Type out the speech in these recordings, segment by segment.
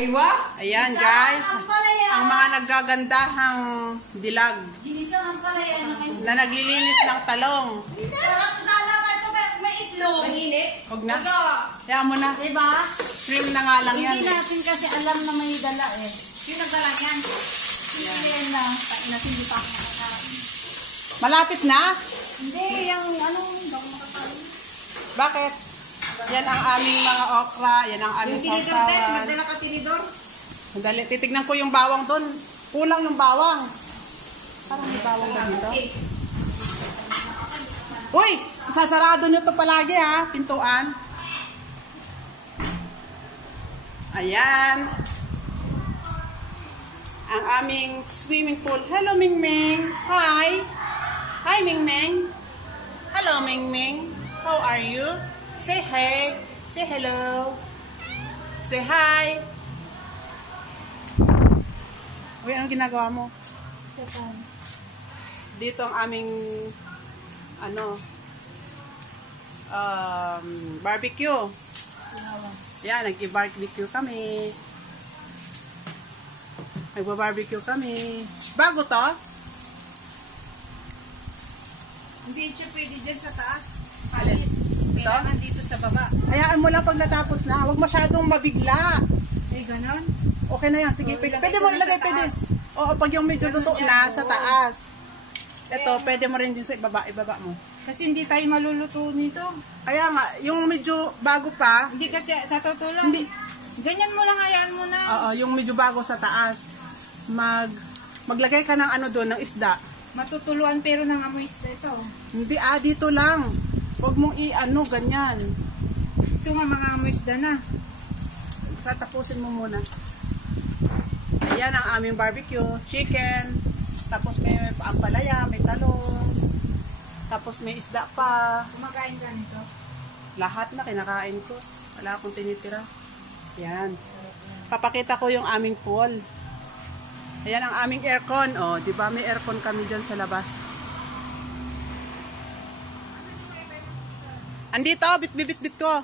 Ayan guys, ang mga naggagandahang dilag na naglilinis ng talong. May itlog. Huwag na. Kaya mo na. Diba? Shrimp na nga lang yan. Hindi natin kasi alam na may dala eh. Sino nagdala yan? Yan lang. Hindi pa ako makakain. Malapit na? Hindi, yung hindi ako makakain. Bakit? Yan ang aming mga okra. Yan ang aming Tinidor din. sausawan. Magdala ka tinidor. Sandali, titignan ko yung bawang doon. Kulang yung bawang. Parang may bawang na dito. Uy! Sasarado nyo to palagi ha, pintuan. Ayan. Ang aming swimming pool. Hello, Mingming. Hi. Hi, Mingming. Hello, Mingming. How are you? Say hey. Say hello. Say hi. Uy, anong ginagawa mo? Dito ang aming barbecue. Yan, nag-barbecue kami. Nagba-barbecue kami. Bago to? Hindi siya pwede dyan sa taas. Alin? Kailangan dito sa baba. Hayaan mo lang pag natapos na. Huwag masyadong mabigla. Eh, ganon? Okay na yan. Sige, pwede mo ilagay. Pwede. Oo, pag yung medyo luto na sa taas. Ito, pwede mo rin din sa ibaba mo. Kasi hindi tayo maluluto nito. Kaya nga, yung medyo bago pa. Hindi kasi, sa totoo lang. Hindi. Ganyan mo lang, hayaan mo na. Oo, yung medyo bago sa taas. Maglagay ka ng doon, ng isda. Matutuluan pero nang amoy isda ito. Hindi, dito lang. Huwag mong ganyan. Ito nga mga amoy isda na. Basta tapusin mo muna. Ayan ang aming barbecue. Chicken. Tapos may ampalaya, may talong. Tapos may isda pa. Kumakain ka nito? Lahat na kinakain ko. Wala akong tinitira. Ayan. Papakita ko yung aming pool. Ayan ang aming aircon. O, di ba may aircon kami dyan sa labas. Andito, bit-bit ko.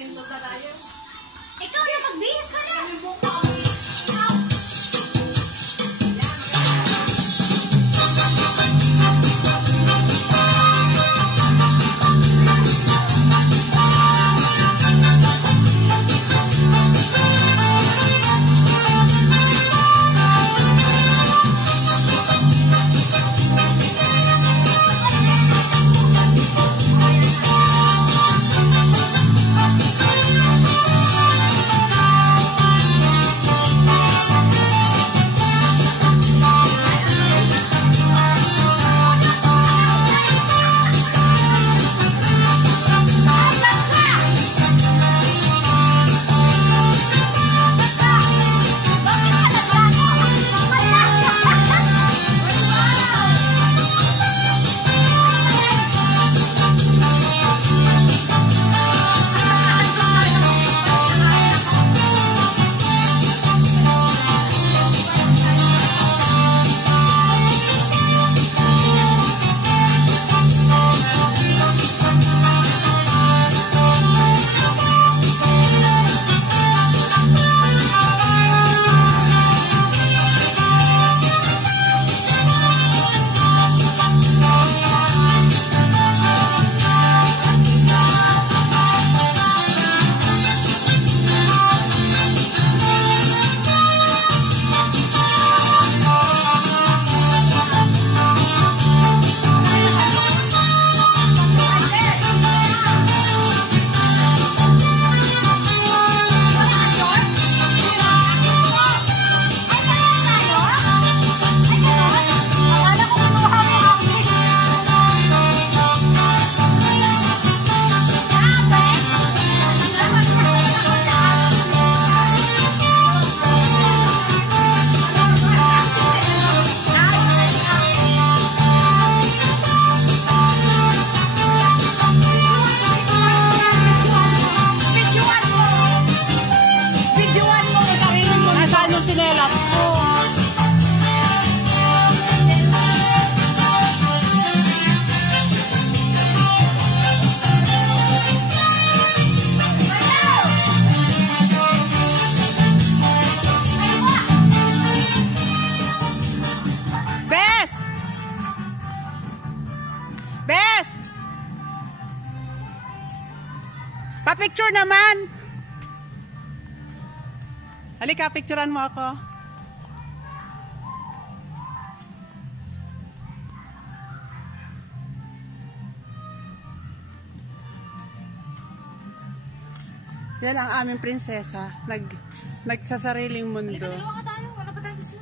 Simple na tayo. Ikaw na magbihis ka na. Pa-picture naman. Halika, picturean mo ako. Yan ang aming prinsesa. Nagsasariling mundo. Dalawa ka tayo. Wala pa tayo gusto.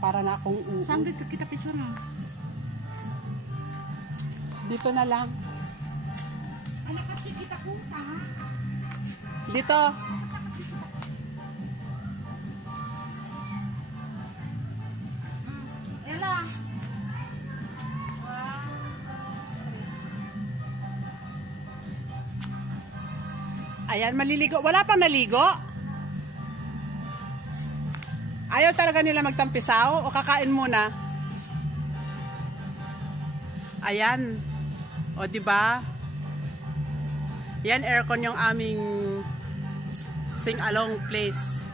Para na akong Saan dito kita picture mo? dito na lang. Anak kasi kita ko. Dito. Yan lang. Ayan, maliligo. Wala pang naligo? Ayaw talaga nila magtampisaw o kakain muna? Ayan. O, diba? Yan, aircon yung aming sing-along place.